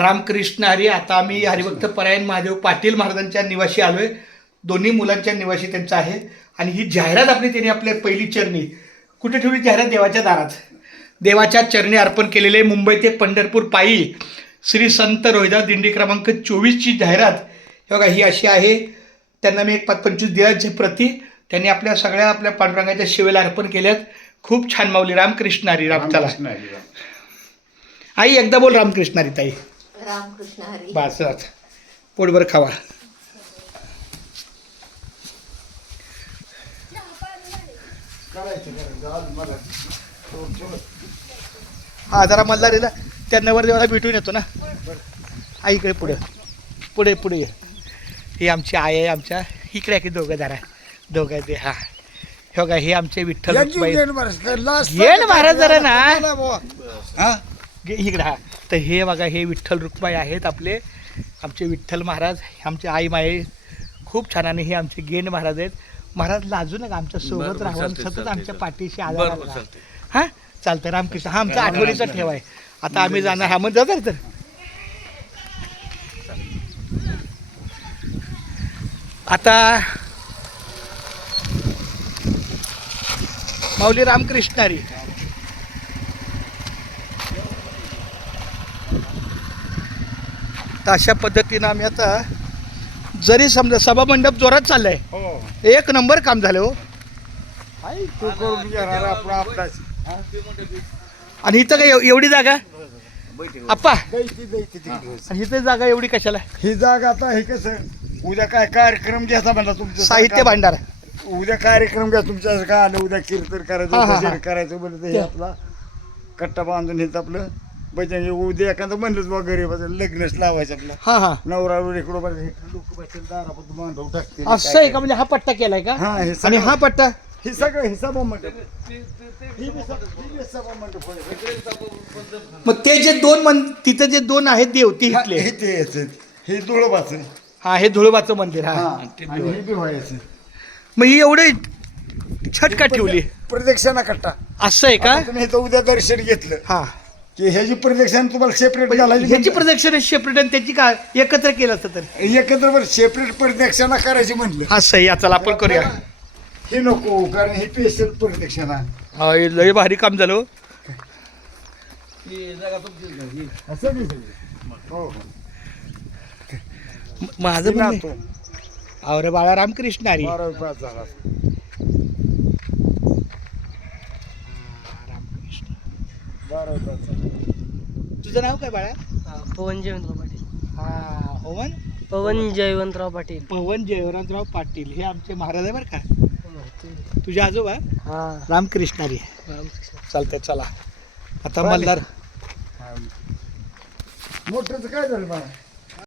रामकृष्ण हरी. आता आम्ही हरिभक्त परायण महादेव पाटील महाराजांच्या निवासी आलोय. दोन्ही मुलांच्या निवासी त्यांचा आहे. आणि ही जाहिरात आपली त्यांनी आपल्या पहिली चरणी कुठे ठेवली? जाहिरात देवाच्या दारात, देवाच्या चरणी अर्पण केलेले मुंबई ते पंढरपूर पायी श्री संत रोहिदास दिंडी क्रमांक 24ची जाहिरात. हे बघा, ही अशी आहे. त्यांना मी एक 25 दिवसाची प्रती त्यांनी आपल्या सगळ्या आपल्या पांडुरंगाच्या सेवेला अर्पण केल्यात. खूप छान माऊली. रामकृष्ण हरी. राम चला आई एकदा बोल रामकृष्ण हरी. ताई रामकृष्ण हरी. बस पोटभर खावा. हा जरा मल्हारीला त्या नवरदेवाला भेटून येतो ना. आईकडे पुढे पुढे पुढे ही आमची आई आहे. आमच्या इकडे आहे की दोघं जरा दोघं ते. हा हे बघा, हे आमचे विठ्ठल येण महाराज जरा ना इकडे. हा तर हे बघा, हे विठ्ठल रुक्माई आहेत आपले, आमचे विठ्ठल महाराज, आमचे आई माये खूप छान. आणि हे आमचे गेंड महाराज आहेत. महाराज लाजू नका, आमच्या सोबत राहून सतत आमच्या पाठीशी आला. हां चालतं. रामकृष्ण हा आमचा आठवणीचा ठेवा आहे. आता आम्ही जाणार. हा मग जाणार तर आता माऊली रामकृष्ण हरी. तर अशा पद्धतीनं आम्ही आता जरी समजा सभा मंडप जोरात चाललाय, एक नंबर काम झालं हो. आणि इथं काय एवढी जागा आप्पा, आणि इथे जागा एवढी कशाला? ही जागा आता हे कसं, उद्या काय कार्यक्रम घ्यायचा म्हणला तुमचं साहित्य भांडार. उद्या कार्यक्रम घ्या तुमच्या काय आलं, उद्या कीर्तन करायचं, हा, हा, भजन हा. करायचं म्हणलं तर हे आपला कट्टा बांधून हेच आपलं भजन. उद्या एखादं म्हणलंच बा गरीब लग्नच लावायचं आपलं. हा हा नवरा इकडं लोक बसेल दारापासून बांधव टाकते. असं आहे का? म्हणजे हा पट्टा केलाय का? हा हे आणि सगळं- हा पट्टा हे सगळं हे सभा मंडप. ही बी सभा मंडप होय. मग ते जे दोन तिथं जे दोन आहेत देव ते हा, इथले. हे ते याचं. हे धुळोबाचं. हा हे धुळोबाचं मंदिर. हा हा आणि हे बी व्हायचं. मग ही एवढे छटका ठेवली प्रदक्षिणा कट्टा. असं आहे का? आता तुम्ही इथं उद्या दर्शन घेतलं हा की ह्याची प्रदक्षिणा तुम्हाला सेपरेट घालायची. ह्याची प्रदक्षिणा सेपरेट आणि त्याची का एकत्र केलं असतं तर एकत्र सेपरेट प्रदक्षिणा करायची म्हणलं असं आहे. या चला आपण करूया. हे नको, कारण हे स्पेशल प्रदक्षिणा. हा, हे लय भारी काम झालं हो. असं नाही सगळं. हो हो. माझं हे म्हणणं नातो. आहे, अरे बाळा रामकृष्ण हरी. 12 पास झाला. रामकृष्ण. 12 पास झाला. तुझं नाव काय बाळा? पवन जयवंतराव पाटील. हा ओवन पवन जयवंतराव पाटील. पवन जयवंतराव पाटील हे आमचे महाराज आहे बरं का. तुझे आजोबा हा रामकृष्ण हरी. रामकृष्ण. चालतंय चला. आता मल्हार मोठंच काय झालं मला